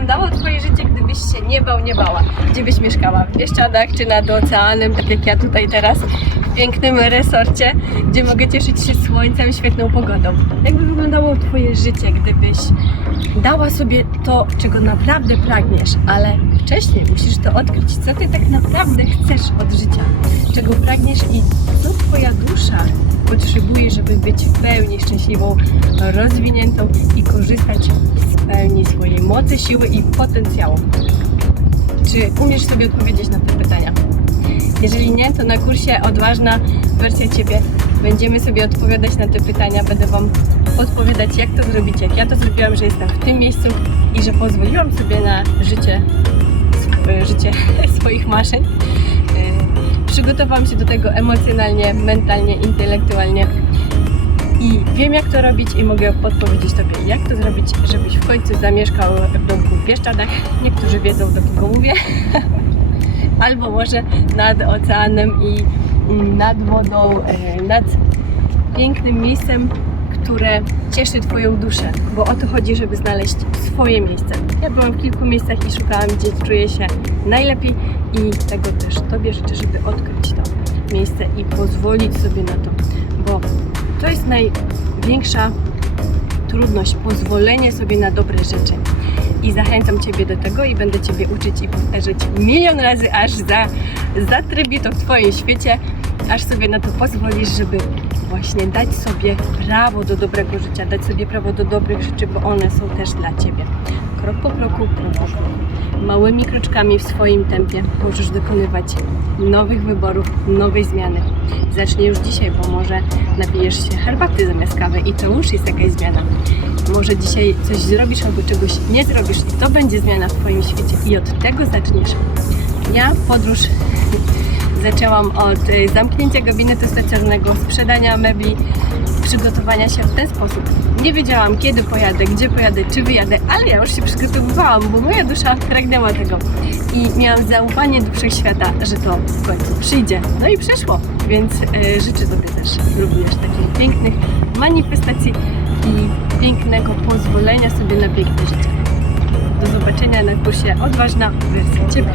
wyglądało Twoje życie, gdybyś się nie bał, nie bała? Gdzie byś mieszkała? W Bieszczadach czy nad oceanem, tak jak ja tutaj teraz, w pięknym resorcie, gdzie mogę cieszyć się słońcem, świetną pogodą? Jakby wyglądało Twoje życie, gdybyś dała sobie to, czego naprawdę pragniesz, ale wcześniej musisz to odkryć, co Ty tak naprawdę chcesz od życia, czego pragniesz i co Twoja dusza potrzebuje, żeby być w pełni szczęśliwą, rozwiniętą i korzystać z pełni mocy, siły i potencjału. Czy umiesz sobie odpowiedzieć na te pytania? Jeżeli nie, to na kursie Odważna wersja Ciebie będziemy sobie odpowiadać na te pytania. Będę Wam podpowiadać, jak to zrobić, jak ja to zrobiłam, że jestem w tym miejscu i że pozwoliłam sobie na życie, życie swoich marzeń. Yy, Przygotowałam się do tego emocjonalnie, mentalnie, intelektualnie i wiem jak to robić i mogę podpowiedzieć Tobie jak to zrobić, żebyś w końcu zamieszkał w domku w Bieszczadach. Niektórzy wiedzą do kogo mówię. Albo może nad oceanem i mm, nad wodą, e, nad pięknym miejscem, które cieszy Twoją duszę, bo o to chodzi, żeby znaleźć swoje miejsce. Ja byłam w kilku miejscach i szukałam, gdzie czuję się najlepiej i tego też Tobie życzę, żeby odkryć to miejsce i pozwolić sobie na to, to jest największa trudność, pozwolenie sobie na dobre rzeczy. I zachęcam Ciebie do tego i będę Ciebie uczyć i powtarzać milion razy, aż za, zatrybi to w Twoim świecie, aż sobie na to pozwolisz, żeby właśnie dać sobie prawo do dobrego życia, dać sobie prawo do dobrych rzeczy, bo one są też dla Ciebie. Krok po kroku. Małymi kroczkami w swoim tempie możesz dokonywać nowych wyborów, nowej zmiany. Zacznij już dzisiaj, bo może napijesz się herbaty zamiast kawy i to już jest jakaś zmiana. Może dzisiaj coś zrobisz albo czegoś nie zrobisz i to będzie zmiana w Twoim świecie i od tego zaczniesz. Ja podróż zaczęłam od y, zamknięcia gabinetu stacjonarnego, sprzedania mebli, przygotowania się w ten sposób. Nie wiedziałam kiedy pojadę, gdzie pojadę, czy wyjadę, ale ja już się przygotowywałam, bo moja dusza pragnęła tego. I miałam zaufanie do wszechświata, że to w końcu przyjdzie. No i przyszło, więc y, życzę Tobie też również takich pięknych manifestacji i pięknego pozwolenia sobie na piękne życie. Do zobaczenia na kursie Odważna wersja Ciebie.